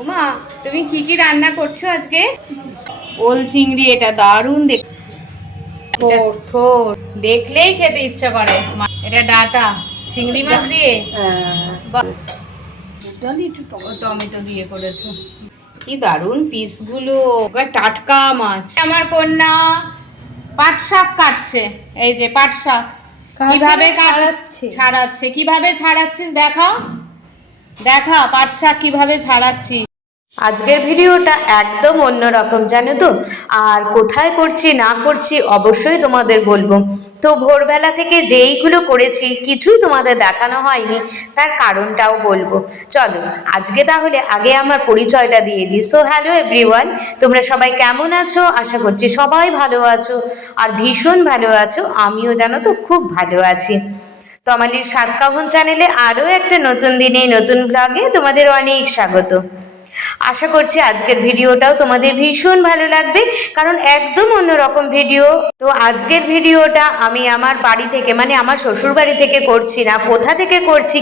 ওমা, তুমি কি কি রান্না করছো আজকে? ওল চিংড়ি, এটা দারুণ থোর দেখলেই খেতে ইচ্ছা করে। এটা ডাটা চিংড়ি মাছ দিয়ে টমেটো দিয়ে করেছো। কি দারুণ পিসগুলো, টাটকা মাছ। আমার কন্যা পাট শাক কাটছে, এই যে পাট শাক কিভাবে ছাড়াচ্ছে, কিভাবে ছাড়াচ্ছিস দেখাও, দেখা পাট শাক কিভাবে ছাড়াচ্ছিস। আজকের ভিডিওটা একদম অন্যরকম জানো তো। আর কোথায় করছি না করছি অবশ্যই তোমাদের বলবো। তো ভোরবেলা থেকে যেইগুলো করেছি কিছুই তোমাদের দেখানো হয়নি, তার কারণটাও বলবো। চলো আজকে তাহলে আগে আমার পরিচয়টা দিয়ে দিই। সো হ্যালো এভরিওয়ান, তোমরা সবাই কেমন আছো? আশা করছি সবাই ভালো আছো, আর ভীষণ ভালো আছো। আমিও জানো তো খুব ভালো আছি। তমালির সাতকাহন চ্যানেলে আরও একটা নতুন দিনে নতুন ব্লগে তোমাদের অনেক স্বাগত। আশা করছি আজকের ভিডিওটাও তোমাদের ভীষণ ভালো লাগবে, কারণ একদম অন্যরকম ভিডিও। তো আজকের ভিডিওটা আমি আমার বাড়ি থেকে, মানে আমার শ্বশুর বাড়ি থেকে করছি না। কোথা থেকে করছি,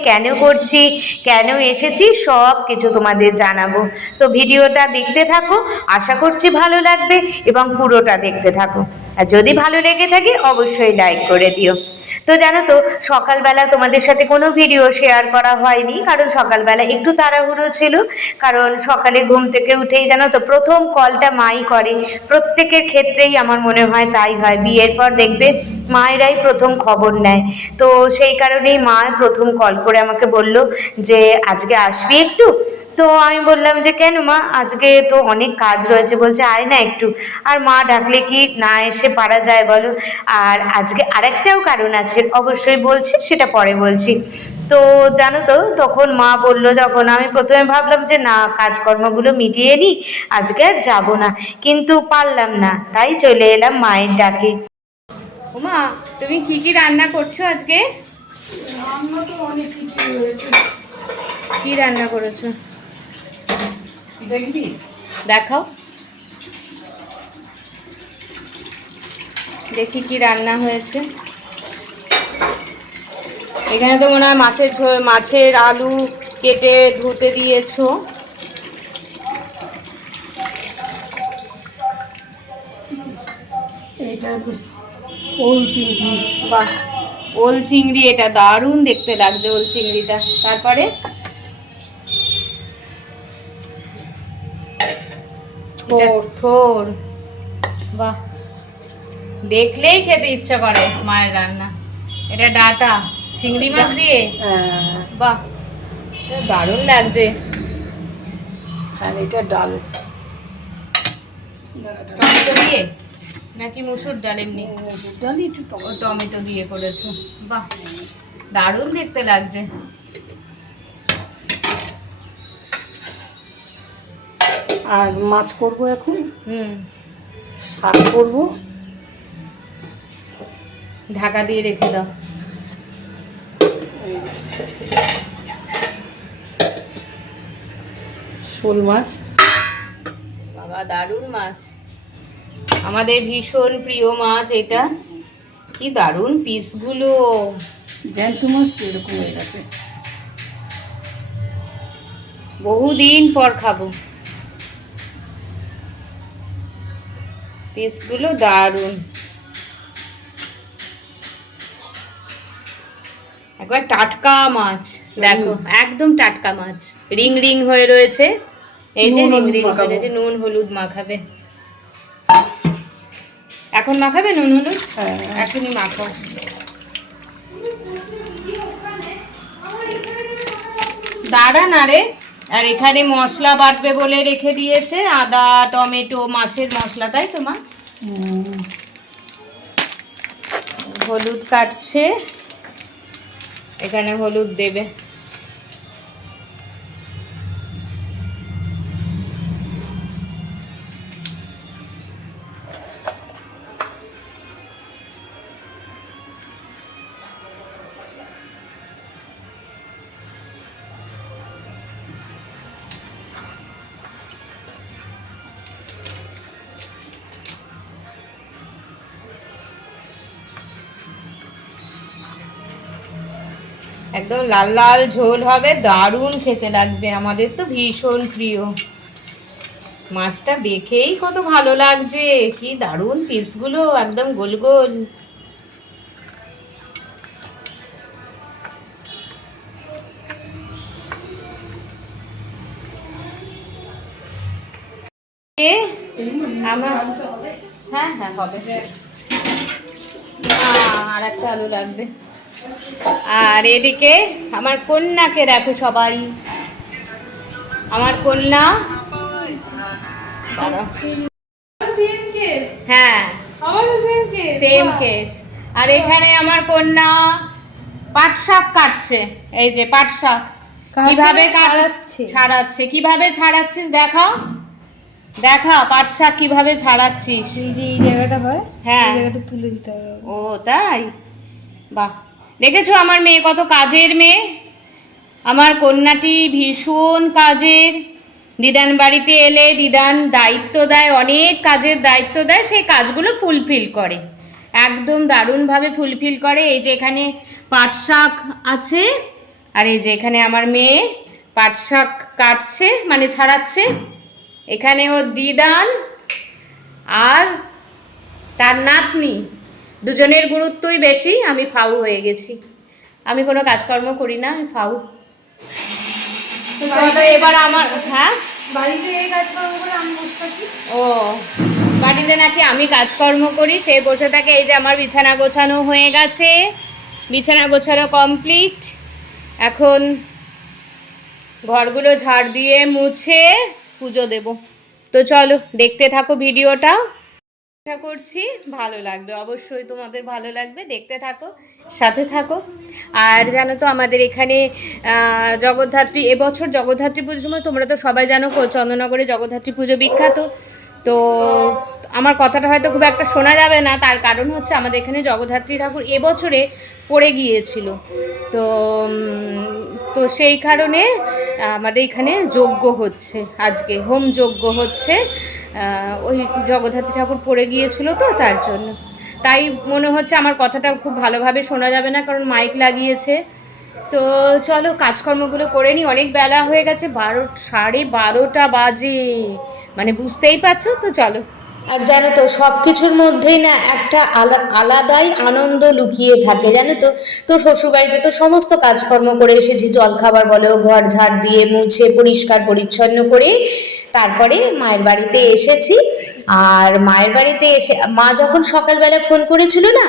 কেন এসেছি, সব কিছু তোমাদের জানাবো। তো ভিডিওটা দেখতে থাকো, আশা করছি ভালো লাগবে এবং পুরোটা দেখতে থাকো। আর যদি ভালো লেগে থাকে অবশ্যই লাইক করে দিও। তো জানো তো, সকালবেলা তোমাদের সাথে কোনো ভিডিও শেয়ার করা হয়নি, কারণ সকালবেলা একটু তাড়াহুড়ো ছিল। কারণ সকালে ঘুম থেকে উঠেই জানো তো প্রথম কলটা মাই করে। প্রত্যেকের ক্ষেত্রেই আমার মনে হয় তাই হয়, বিয়ের পর দেখবে মায়েরাই প্রথম খবর নেয়। তো সেই কারণেই মা প্রথম কল করে আমাকে বলল যে আজকে আসবি একটু। তো আমি বললাম যে কেন মা, আজকে তো অনেক কাজ রয়েছে। বলছে আয় না একটু। আর মা ডাকলে কি না এসে পারা যায় বলো। আর আজকে আরেকটাও কারণ আছে, অবশ্যই বলছি, সেটা পরে বলছি। তো জানো তো তখন মা বললো, যখন আমি প্রথমে ভাবলাম যে না কাজকর্মগুলো মিটিয়ে নিই, আজকে আর যাবো না, কিন্তু পারলাম না, তাই চলে এলাম মায়ের ডাকে। ওমা, তুমি কি কি রান্না করছো আজকে? রান্না তো অনেক কিছু হয়েছে। কি রান্না করেছো দেখবি? দেখাও, দেখি কি রান্না হয়েছে। এখানে তো মনে হয় মাছের ঝোল, মাছের আলু কেটে ধুতে দিয়েছো। এটা ওল চিংড়ি। বাহ, ওল চিংড়ি, এটা দারুণ দেখতে লাগছে ওল চিংড়িটা। তারপরে থোর, বাহ, দেখলেই খেতে ইচ্ছা করে মায়ের রান্না। এটা ডাটা চিংড়ি মাছ দিয়ে, বাহ দারুণ লাগছে। আর এটা ডাল, টমেটো দিয়ে নাকি মুসুর ডাল? এমনি মুসুর ডাল একটু টমেটো দিয়ে করেছো, বাহ দারুণ দেখতে লাগছে। আর মাছ করব এখন, শাক শাক করব। ঢাকা দিয়ে রেখে দাও। শোল মাছ, বাবা দারুণ মাছ, আমাদের ভীষণ প্রিয় মাছ এটা। কি দারুণ পিসগুলো, জ্যান্ত মাছ তো এরকম হয়ে গেছে। বহুদিন পর খাবো। পিসগুলো দারুণ, একবার টাটকা মাছ, দেখো একদম টাটকা মাছ, রিং রিং হয়ে রয়েছে। এই যে রিং রিং হয়ে রয়েছে, নুন হলুদ মাখাবে। এখন মাখাবে নুন হলুদ? এখনই মাখাও। দাঁড়া না রে। আর এখানে মশলা বাটবে বলে রেখে দিয়েছে, আদা টমেটো মাছের মশলা, তাই তো মা? হলুদ কাটছে, এখানে হলুদ দেবে। একদম লাল লাল ঝোল হবে, দারুণ খেতে লাগবে, আমাদের তো ভীষণ প্রিয়। মাছটা দেখেই কত ভালো লাগছে, কি দারুণ পিসগুলো, একদম গোল গোল। আমার হ্যাঁ হ্যাঁ হবে, আর একটা আলু লাগবে। আর এদিকে আমার কন্যাকে দেখো সবাই, আমার কন্যা, হ্যাঁ সেম কেস। আর এখানে আমার কন্যা পাট শাক কাটছে, এই যে পাট শাক কিভাবে ছাড়াচ্ছে, কিভাবে ছাড়াচ্ছিস দেখা, দেখা পাট শাক কিভাবে ছাড়াচ্ছিস। এই জায়গাটা হয়, হ্যাঁ জায়গাটা তুলে দিতে হবে। ও তাই, বাহ। দেখেছো আমার মেয়ে কত কাজের মেয়ে, আমার কন্যাটি ভীষণ কাজের। দিদান বাড়িতে এলে দিদান দায়িত্ব দেয়, অনেক কাজের দায়িত্ব দেয়, সেই কাজগুলো ফুলফিল করে, একদম দারুণভাবে ফুলফিল করে। এই যে এখানে পাট শাক আছে, আর এই যে এখানে আমার মেয়ে পাট শাক কাটছে মানে ছাড়াচ্ছে। এখানে ও দিদান আর তার নাতনি, দুজনের গুরুত্বই বেশি। আমি ফাউ হয়ে গেছি, আমি কোনো কাজকর্ম করি না, আমি ফাউ। তো চলো এবার আমার, হ্যাঁ বাড়িতে এই কাজকর্ম করে আমি বসে থাকি। ও বাড়িতে নাকি আমি কাজকর্ম করি, সে বসে থাকে। এই যে আমার বিছানা গোছানো হয়ে গেছে, বিছানা গোছানো কমপ্লিট। এখন ঘরগুলো ঝাড় দিয়ে মুছে পুজো দেব। তো চলো দেখতে থাকো ভিডিওটা, আশা করছি ভালো লাগবে, অবশ্যই তোমাদের ভালো লাগবে, দেখতে থাকো, সাথে থাকো। আর জানো তো আমাদের এখানে জগদ্ধাত্রী, এবছর জগদ্ধাত্রী পুজোর সময় তোমরা তো সবাই জানো চন্দননগরে জগদ্ধাত্রী পুজো বিখ্যাত। তো আমার কথাটা হয়তো খুব একটা শোনা যাবে না, তার কারণ হচ্ছে আমাদের এখানে জগদ্ধাত্রী ঠাকুর এবছরে পড়ে গিয়েছিল। তো তো সেই কারণে আমাদের এখানে যজ্ঞ হচ্ছে, আজকে হোম যজ্ঞ হচ্ছে। ওই জগদ্ধাত্রী ঠাকুর পড়ে গিয়েছিল তো তার জন্য, তাই মনে হচ্ছে আমার কথাটা খুব ভালোভাবে শোনা যাবে না, কারণ মাইক লাগিয়েছে। তো চলো কাজকর্মগুলো করে নিই, অনেক বেলা হয়ে গেছে, 12:30 বাজে, মানে বুঝতেই পারছো। তো চলো। আর জানো তো সব কিছুর মধ্যেই না একটা আলাদাই আনন্দ লুকিয়ে থাকে, জানো তো। তো শ্বশুরবাড়িতে তো সমস্ত কাজকর্ম করে এসেছি, জলখাবার বলো, ঘর ঝাড় দিয়ে মুছে পরিষ্কার পরিচ্ছন্ন করে তারপরে মায়ের বাড়িতে এসেছি। আর মায়ের বাড়িতে এসে মা যখন সকালবেলা ফোন করেছিল না,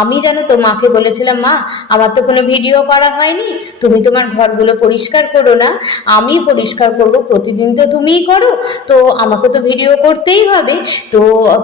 আমি জানো তো মাকে বলেছিলাম, মা আমার তো কোনো ভিডিও করা হয়নি, তুমি তোমার ঘরগুলো পরিষ্কার করো না, আমি পরিষ্কার করব, প্রতিদিন তো তুমিই করো, তো আমাকে তো ভিডিও করতেই হবে, তো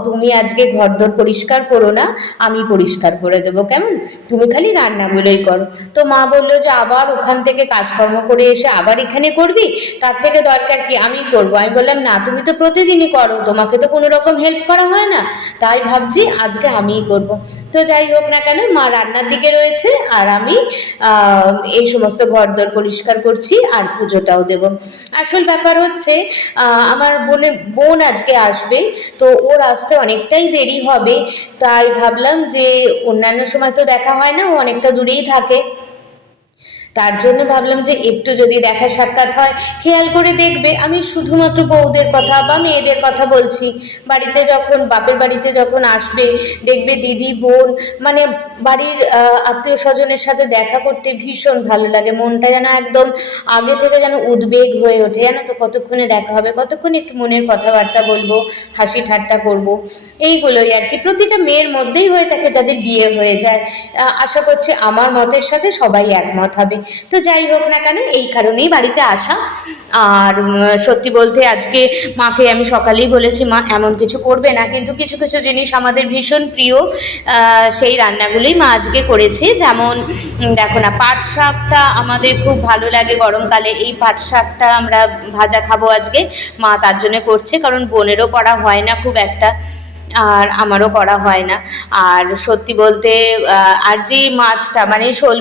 তুমি আজকে ঘরদোর পরিষ্কার করো না, আমি পরিষ্কার করে দেবো, কেমন, তুমি খালি রান্নাগুলোই করো। তো মা বললো যে আবার ওখান থেকে কাজকর্ম করে এসে আবার এখানে করবি, তার থেকে দরকার কি আমি করবো। আমি বললাম না, তুমি তো প্রতিদিনই করো, তোমাকে তো কোনো রকম হেল্প করা হয় না, তাই ভাবছি আজকে আমিই করব। তো যাই হোক না কেন, মা রান্নার দিকে রয়েছে আর আমি এই সমস্ত ঘরদোর পরিষ্কার করছি আর পুজোটাও দেব। আসল ব্যাপার হচ্ছে আমার বোন আজকে আসবে, তো ওর আসতে অনেকটাই দেরি হবে, তাই ভাবলাম যে অন্যান্য সময় তো দেখা হয় না, ও অনেকটা দূরেই থাকে, তার জন্য ভাবলাম যে একটু যদি দেখা সাক্ষাৎ হয়, খেয়াল করে দেখবে আমি শুধুমাত্র বউদের কথা বা মেয়েদের কথা বলছি। বাড়িতে যখন বাপের বাড়িতে যখন আসবে, দেখবে দিদি বোন মানে বাড়ির আত্মীয় স্বজনের সাথে দেখা করতে ভীষণ ভালো লাগে, মনটা যেন একদম আগে থেকে যেন উদ্বেগ হয়ে ওঠে, জানো তো, কতক্ষণে দেখা হবে, কতক্ষণে একটু মনের কথাবার্তা বলবো, হাসি ঠাট্টা করব, এইগুলোই আর কি প্রতিটা মেয়ের মধ্যেই হয়ে থাকে যাদের বিয়ে হয়ে যায়। আশা করছি আমার মতের সাথে সবাই একমত হবে। তো যাই হোক না কেন, এই কারণেই বাড়িতে আসা। আর সত্যি বলতে আজকে মাকে আমি সকালেই বলেছি, মা এমন কিছু করবে না, কিন্তু কিছু কিছু জিনিস আমাদের ভীষণ প্রিয়, সেই রান্নাগুলোই মা আজকে করেছে। যেমন দেখো না, পাট শাকটা আমাদের খুব ভালো লাগে গরমকালে, এই পাট শাকটা আমরা ভাজা খাবো আজকে, মা তার জন্য করছে, কারণ বোনেরও করা হয় না খুব একটা, আর আমারও করা হয় না। আর সত্যি বলতে আর যে মাছটা মানে শোল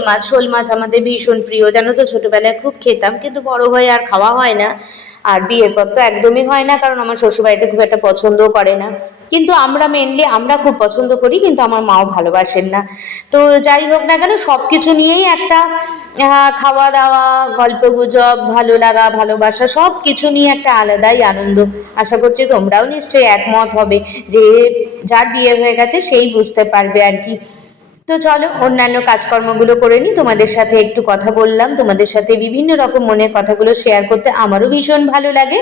মাছ আমাদের ভীষণ প্রিয়, জানো তো, ছোটোবেলায় খুব খেতাম, কিন্তু বড় হয়ে আর খাওয়া হয় না। আর বিয়ের পর তো একদমই হয় না, কারণ আমার শ্বশুরবাড়িতে খুব একটা পছন্দও করে না, কিন্তু আমরা খুব পছন্দ করি, কিন্তু আমার মাও ভালোবাসেন না। তো যাই হোক না কেন, সব কিছু নিয়েই একটা খাওয়া দাওয়া, গল্প গুজব, ভালো লাগা, ভালোবাসা, সব কিছু নিয়ে একটা আলাদাই আনন্দ। আশা করছি তোমরাও নিশ্চয়ই একমত হবে, যে যার বিয়ে হয়ে গেছে সেই বুঝতে পারবে আর কি। তো চলো অন্যান্য কাজকর্মগুলো করে নিই, তোমাদের সাথে একটু কথা বললাম, তোমাদের সাথে বিভিন্ন রকম মনের কথাগুলো শেয়ার করতে আমারও ভীষণ ভালো লাগে,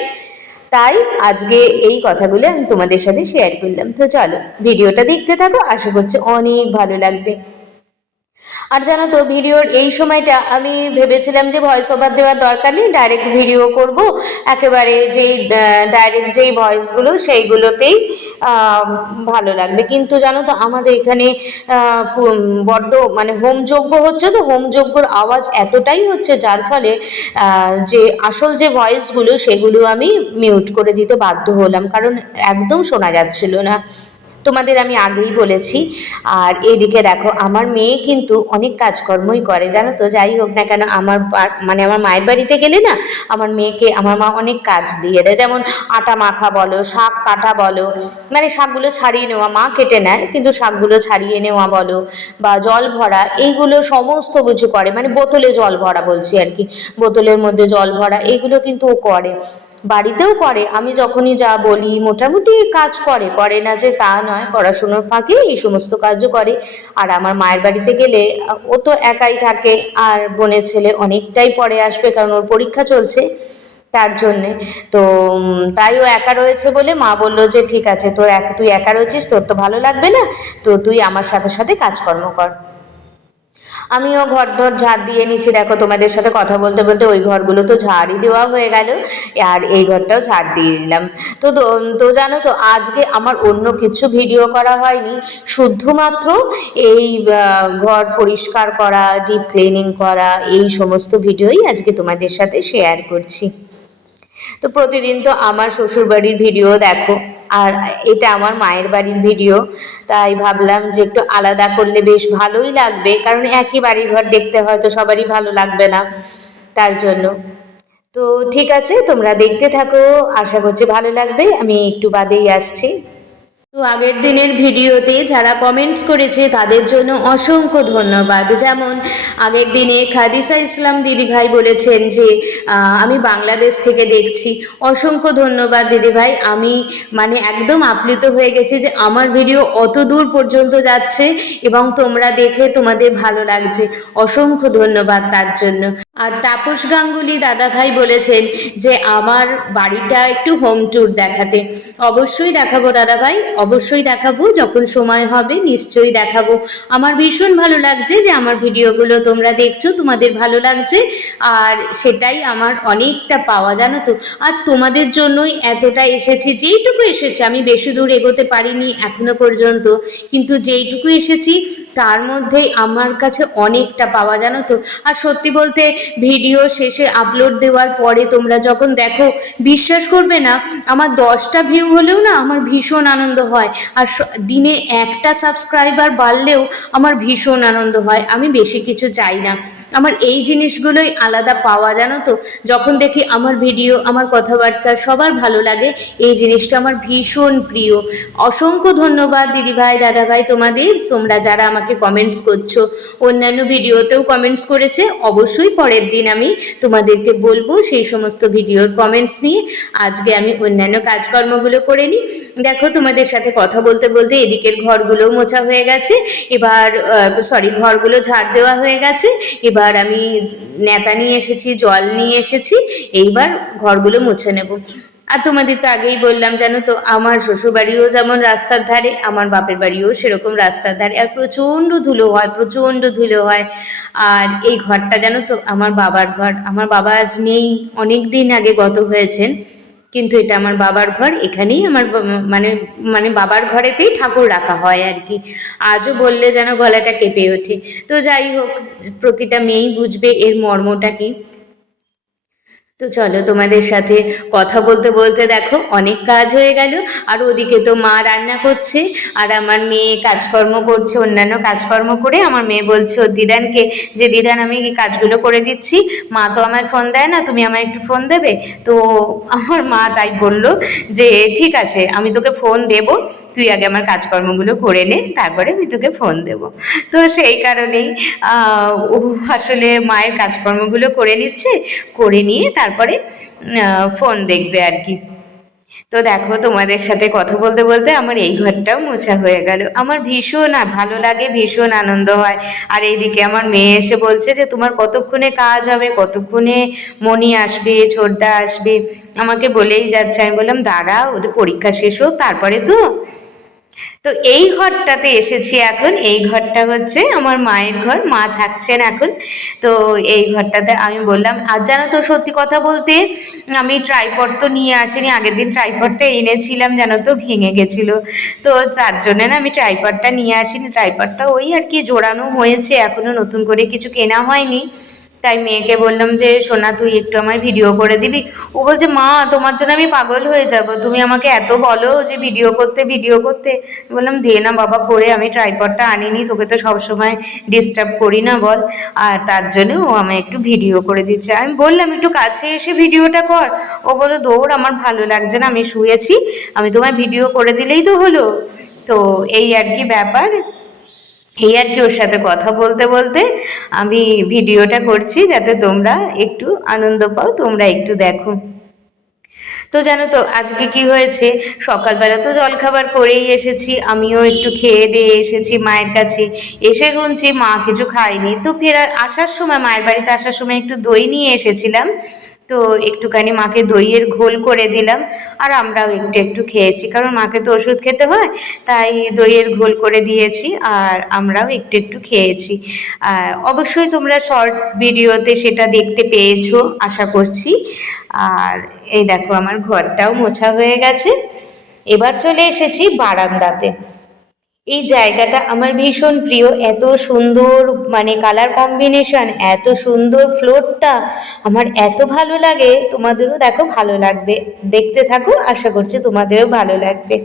তাই আজকে এই কথাগুলো আমি তোমাদের সাথে শেয়ার করলাম। তো চলো ভিডিওটা দেখতে থাকো, আশা করছি অনেক ভালো লাগবে। আর জানো তো, ভিডিওর এই সময়টা আমি ভেবেছিলাম যে ভয়েস ওভার দেওয়ার দরকার নেই, ডাইরেক্ট ভিডিও করব, একেবারে যেই ডাইরেক্ট যেই ভয়েসগুলো সেইগুলোতেই ভালো লাগবে। কিন্তু জানো তো, আমাদের এখানে বড্ড মানে হোমযজ্ঞ হচ্ছে, তো হোমযজ্ঞর আওয়াজ এতটাই হচ্ছে, যার ফলে যে আসল যে ভয়েসগুলো সেগুলো আমি মিউট করে দিতে বাধ্য হলাম, কারণ একদম শোনা যাচ্ছিল না। তোমাদের আমি আগেই বলেছি। আর এদিকে দেখো, আমার মেয়ে কিন্তু অনেক কাজকর্মই করে জানো তো। যাই হোক না কেন, আমার মায়ের বাড়িতে গেলে না, আমার মেয়েকে আমার মা অনেক কাজ দিয়ে দেয়, যেমন আটা মাখা বলো, শাক কাটা বলো, মানে শাকগুলো ছাড়িয়ে নেওয়া, মা কেটে নেয় কিন্তু শাকগুলো ছাড়িয়ে নেওয়া বলো, বা জল ভরা, এইগুলো সমস্ত কিছু করে। মানে বোতলে জল ভরা বলছি আর কি, বোতলের মধ্যে জল ভরা, এইগুলো কিন্তু ও করে, বাড়িতেও করে। আমি যখনই যা বলি মোটামুটি কাজ করে না যে তা নয়, পড়াশুনোর ফাঁকে এই সমস্ত কাজও করে। আর আমার মায়ের বাড়িতে গেলে ও তো একাই থাকে, আর বোনের ছেলে অনেকটাই পরে আসবে, কারণ ওর পরীক্ষা চলছে, তার জন্যে। তো তাই ও একা রয়েছে বলে মা বললো যে ঠিক আছে, তুই একা রয়েছিস, তোর তো ভালো লাগবে না, তো তুই আমার সাথে সাথে কাজকর্ম কর। আমিও ঘর ঝাড় দিয়ে নিচ্ছি। দেখো তোমাদের সাথে কথা বলতে বলতে ওই ঘরগুলো তো ঝাড়ই দেওয়া হয়ে গেল, আর এই ঘরটাও ঝাড় দিয়ে দিলাম। তো জানো তো, আজকে আমার অন্য কিছু ভিডিও করা হয়নি, শুধুমাত্র এই ঘর পরিষ্কার করা, ডিপ ক্লিনিং করা, এই সমস্ত ভিডিওই আজকে তোমাদের সাথে শেয়ার করছি। তো প্রতিদিন তো আমার শ্বশুরবাড়ির ভিডিও দেখো, আর এটা আমার মায়ের বাড়ির ভিডিও, তাই ভাবলাম যে একটু আলাদা করলে বেশ ভালোই লাগবে, কারণ একই বাড়ি ঘর দেখতে হয়তো সবারই ভালো লাগবে না, তার জন্য। তো ঠিক আছে, তোমরা দেখতে থাকো, আশা করছি ভালো লাগবে। আমি একটু বাদেই আসছি। তো আগের দিনের ভিডিওতে যারা কমেন্টস করেছে তাদের জন্য অসংখ্য ধন্যবাদ। যেমন আগের দিনে খাদিসা ইসলাম দিদিভাই বলেছেন যে আমি বাংলাদেশ থেকে দেখছি। অসংখ্য ধন্যবাদ দিদিভাই, আমি মানে একদম আপ্লুত হয়ে গেছি যে আমার ভিডিও অত দূর পর্যন্ত যাচ্ছে এবং তোমরা দেখে তোমাদের ভালো লাগছে। অসংখ্য ধন্যবাদ তার জন্য। আর তাপস গাঙ্গুলি দাদাভাই বলেছেন যে আমার বাড়িটা একটু হোম ট্যুর দেখাতে। অবশ্যই দেখাবো দাদাভাই, অবশ্যই দেখাবো, যখন সময় হবে নিশ্চয়ই দেখাবো। আমার ভীষণ ভালো লাগছে যে আমার ভিডিওগুলো তোমরা দেখছো, তোমাদের ভালো লাগছে, আর সেটাই আমার অনেকটা পাওয়া, জানো তো। আজ তোমাদের জন্যই এতটা এসেছি, যেইটুকু এসেছি, আমি বেশি দূর এগোতে পারিনি এখনো পর্যন্ত, কিন্তু যেইটুকু এসেছি তার মধ্যেই আমার কাছে অনেকটা পাওয়া, জানো তো। আর সত্যি বলতে, ভিডিও শেষে আপলোড দেওয়ার পরে তোমরা যখন দেখো, বিশ্বাস করবে না, আমার 10টা ভিউ হলেও না আমার ভীষণ আনন্দ হয়। আর দিনে একটা সাবস্ক্রাইবার বাড়লেও আমার ভীষণ আনন্দ হয়। আমি বেশি কিছু চাই না, আমার এই জিনিসগুলোই আলাদা পাওয়া, জানো তো। যখন দেখি আমার ভিডিও, আমার কথাবার্তা সবার ভালো লাগে, এই জিনিসটা আমার ভীষণ প্রিয়। অসংখ্য ধন্যবাদ দিদিভাই দাদাভাই তোমাদের, তোমরা যারা আমাকে কমেন্টস করছো, অন্যান্য ভিডিওতেও কমেন্টস করেছে। অবশ্যই পরের দিন আমি তোমাদেরকে বলবো সেই সমস্ত ভিডিওর কমেন্টস নিয়ে। আজকে আমি অন্যান্য কাজকর্মগুলো করে নিই। দেখো তোমাদের সাথে কথা বলতে বলতে এদিকের ঘরগুলোও মোছা হয়ে গেছে, এবার ঘরগুলো ঝাড় দেওয়া হয়ে গেছে। এবার আমি নেতা নিয়ে এসেছি, জল নিয়ে এসেছি, এইবার ঘরগুলো মুছে নেব। আর তোমাদের তো আগেই বললাম, জানো তো, আমার শ্বশুরবাড়িও যেমন রাস্তার ধারে, আমার বাপের বাড়িও সেরকম রাস্তার ধারে, আর প্রচণ্ড ধুলো হয়, প্রচণ্ড ধুলো হয়। আর এই ঘরটা জানো তো আমার বাবার ঘর, আমার বাবা আজ নেই, অনেক দিন আগে গত হয়েছেন, কিন্তু এটা আমার বাবার ঘর। এখানেই আমার মানে বাবার ঘরেতেই ঠাকুর রাখা হয় আর কি। আজও বললে যেন গলাটা কেঁপে ওঠে। তো যাই হোক, প্রতিটা মেয়েই বুঝবে এর মর্মটা কি। তো তো চলো তোমাদের সাথে কথা বলতে বলতে দেখো অনেক কাজ হয়ে গেল। আর ওদিকে তো মা রান্না করছে আর আমার মেয়ে কাজকর্ম করছে, অন্যান্য কাজকর্ম করে আমার মেয়ে বলছে ওর দিদানকে যে দিদান আমি এই কাজগুলো করে দিচ্ছি, মা তো আমায় ফোন দেয় না, তুমি আমায় একটু ফোন দেবে। তো আমার মা তাই বলল যে ঠিক আছে আমি তোকে ফোন দেব, তুই আগে আমার কাজকর্মগুলো করে নে, তারপরে আমি তোকে ফোন দেব। তো সেই কারণেই ও আসলে মায়ের কাজকর্মগুলো করে নিচ্ছে, করে নিয়ে তারপরে ফোন দেখবে আর কি। তো দেখো তোমাদের সাথে কথা বলতে বলতে আমার এই ঘরটাও মোছা হয়ে গেল। আমার ভীষণ ভালো লাগে, ভীষণ আনন্দ হয়। আর এইদিকে আমার মেয়ে এসে বলছে যে তোমার কতক্ষণে কাজ হবে, কতক্ষণে মণি আসবে, ছোটদা আসবে, আমাকে বলেই যাচ্ছে। আমি বললাম দাঁড়া ওদের পরীক্ষা শেষ হোক তারপরে। তো তো এই ঘরটাতে এসেছি এখন। এই ঘরটা হচ্ছে আমার মায়ের ঘর, মা থাকছেন এখন। তো এই ঘরটাতে আমি বললাম, আর জানো তো সত্যি কথা বলতে আমি ট্রাইপড তো নিয়ে আসিনি, আগের দিন ট্রাইপডটা এনেছিলাম জানো তো ভেঙে গেছিলো। তো তার জন্য না আমি ট্রাইপডটা নিয়ে আসিনি। ট্রাইপডটা ওই আর কি জোড়ানো হয়েছে, এখনো নতুন করে কিছু কেনা হয়নি। তাই মেয়েকে বললাম যে সোনা তুই একটু আমার ভিডিও করে দিবি। ও বলছে মা তোমার জন্য আমি পাগল হয়ে যাব, তুমি আমাকে এত বলো যে ভিডিও করতে ভিডিও করতে। বললাম দে না বাবা করে, আমি ট্রাইপডটা আনিনি, তোকে তো সবসময় ডিস্টার্ব করি না বল। আর তার জন্য ও আমায় একটু ভিডিও করে দিচ্ছে। আমি বললাম একটু কাছে এসে ভিডিওটা কর। ও বললো দৌড় আমার ভালো লাগছে না, আমি শুয়েছি, আমি তোমায় ভিডিও করে দিলেই তো হলো। তো এই আর কি ব্যাপার, এই আর কি ওর সাথে কথা বলতে বলতে আমি ভিডিওটা করছি যাতে তোমরা একটু আনন্দ পাও, তোমরা একটু দেখো। তো জানো তো আজকে কি হয়েছে, সকালবেলা তো জলখাবার করেই এসেছি, আমিও একটু খেয়ে দিয়ে এসেছি মায়ের কাছে। এসে শুনছি মা কিছু খায়নি। তো ফেরার আসার সময়, মায়ের বাড়িতে আসার সময় একটু দই নিয়ে এসেছিলাম। তো একটুখানি মাকে দইয়ের ঘোল করে দিলাম, আর আমরাও একটু একটু খেয়েছি, কারণ মাকে তো ওষুধ খেতে হয়, তাই দইয়ের ঘোল করে দিয়েছি আর আমরাও একটু একটু খেয়েছি। আর অবশ্যই তোমরা শর্ট ভিডিওতে সেটা দেখতে পেয়েছো আশা করছি। আর এই দেখো আমার ঘরটাও মোছা হয়ে গেছে। এবার চলে এসেছি বারান্দাতে। এই জায়গাটা আমার ভীষণ প্রিয়, এত সুন্দর মানে কালার কম্বিনেশন, এত সুন্দর ফ্লোরটা আমার এত ভালো লাগে। তোমাদেরও দেখো ভালো লাগবে, দেখতে থাকো, আশা করছি তোমাদেরও ভালো লাগবে।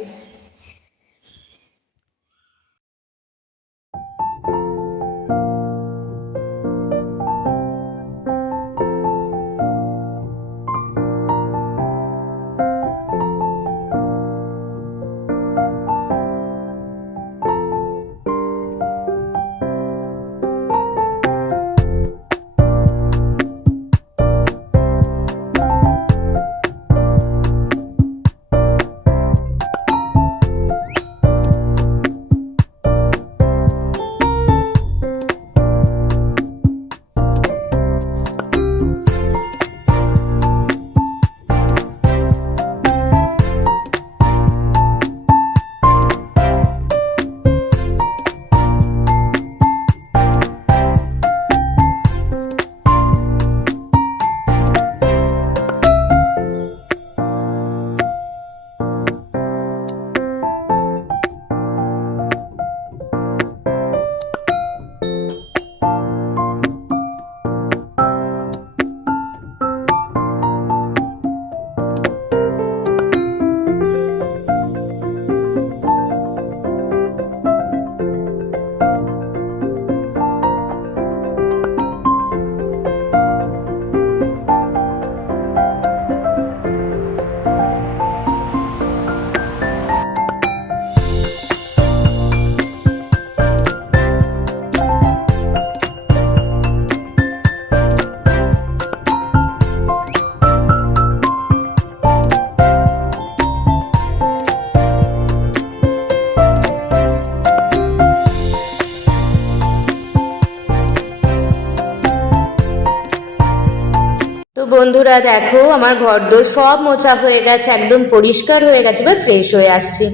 তো বন্ধুরা দেখো আমার ঘরদোর সব মোছা হয়ে গেছে, একদম পরিষ্কার হয়ে গেছে, এবার ফ্রেশ হয়ে আসছি।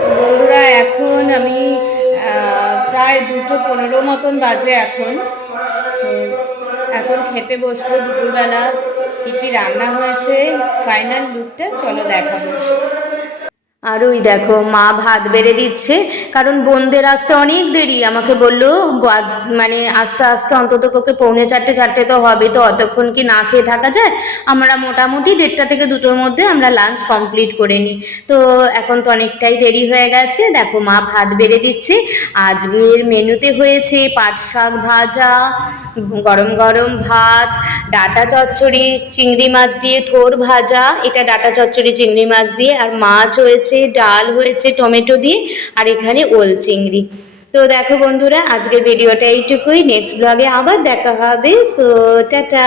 তো বন্ধুরা এখন আমি প্রায় 2:15 মতন বাজে এখন। তো এখন খেতে বসবো দুপুরবেলা। কী কী রান্না হয়েছে ফাইনাল লুকটা চলো দেখাবো। আর ওই দেখো মা ভাত বেড়ে দিচ্ছে, কারণ বোনদের আসতে অনেক দেরি। আমাকে বললো মানে আস্তে আস্তে অন্তত পক্ষে 3:45 তো হবে, তো অতক্ষণ কি না খেয়ে থাকা যায়। আমরা মোটামুটি 1:30 থেকে 2টোর মধ্যে আমরা লাঞ্চ কমপ্লিট করে নিই। তো এখন তো অনেকটাই দেরি হয়ে গেছে। দেখো মা ভাত বেড়ে দিচ্ছে। আজকের মেনুতে হয়েছে পাট শাক ভাজা, গরম গরম ভাত, ডাঁটা চচ্চড়ি চিংড়ি মাছ দিয়ে থোর ভাজা, এটা ডাঁটা চচ্চড়ি চিংড়ি মাছ দিয়ে, আর মাছ হয়েছে, ডাল হয়েছে টমেটো দিয়ে, আর এখানে ওল চিংড়ি। তো দেখো বন্ধুরা, আজকের ভিডিওটা এইটুকুই। নেক্সট ব্লগে আবার দেখা হবে। So tata.